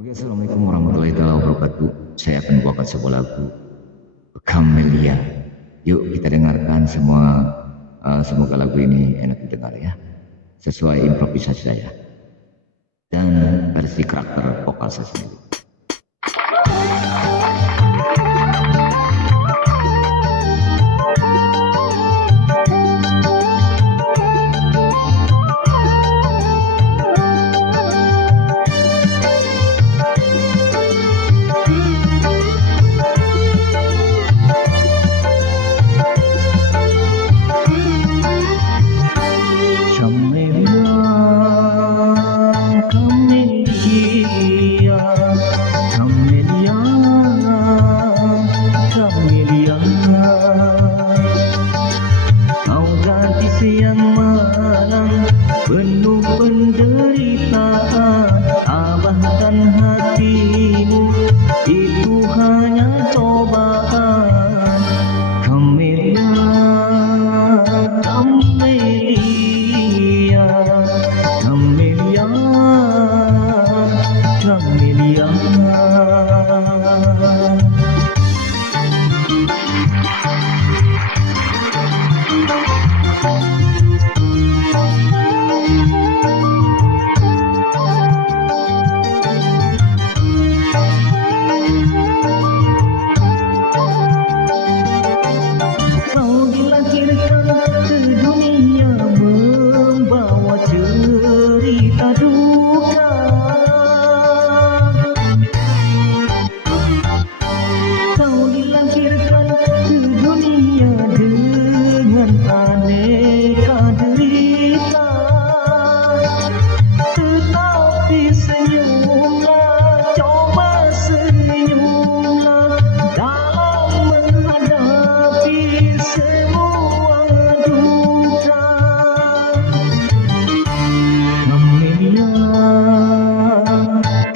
Oke, assalamualaikum warahmatullahi wabarakatuh. Saya akan membawakan sebuah lagu Camellia. Yuk kita dengarkan semua. Semoga lagu ini enak didengar ya, sesuai improvisasi saya dan versi karakter vokal saya sendiri. Siang malam penuh penderitaan, abahkan hatimu, itu hanya cobaan. Camellia, Camellia, Camellia, Camellia.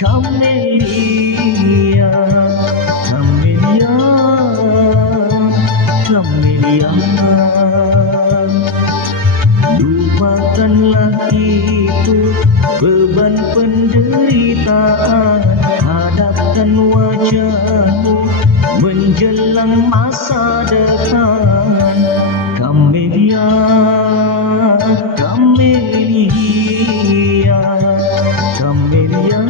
Camellia, Camellia, Camellia. Lupakanlah itu beban penderitaan, hadapkan wajahmu menjelang masa depan. Camellia, Camellia, Camellia,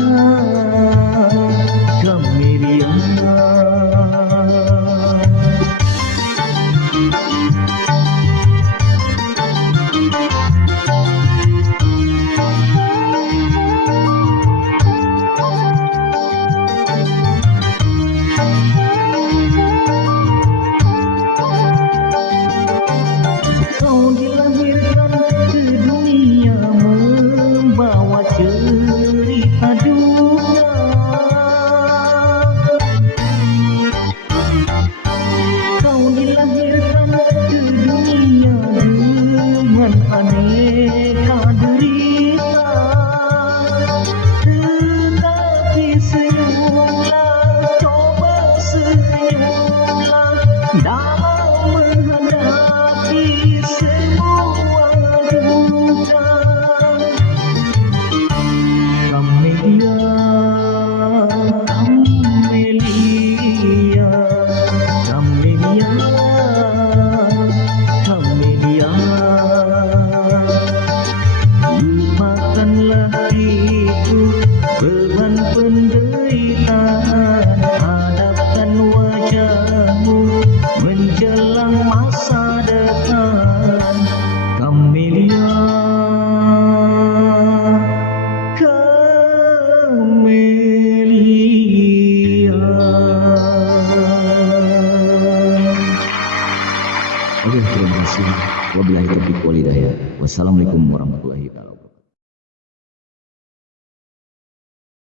Camellia. Kau dilahirkan ke dunia membawa cerita duka. Kau dilahirkan ke dunia dengan aneka derita, tetapi senyumlah, coba senyumlah dalam menghadapi semua duka. Camellia, Camellia, Camellia, Camellia. Lupakanlah itu beban penderitaan, hadapkan wajahmu menjelang masa depan. Camellia, Camellia. Oke, terima kasih. Wabillahi taufiq wal hidayah. Wassalamualaikum warahmatullahi wabarakatuh.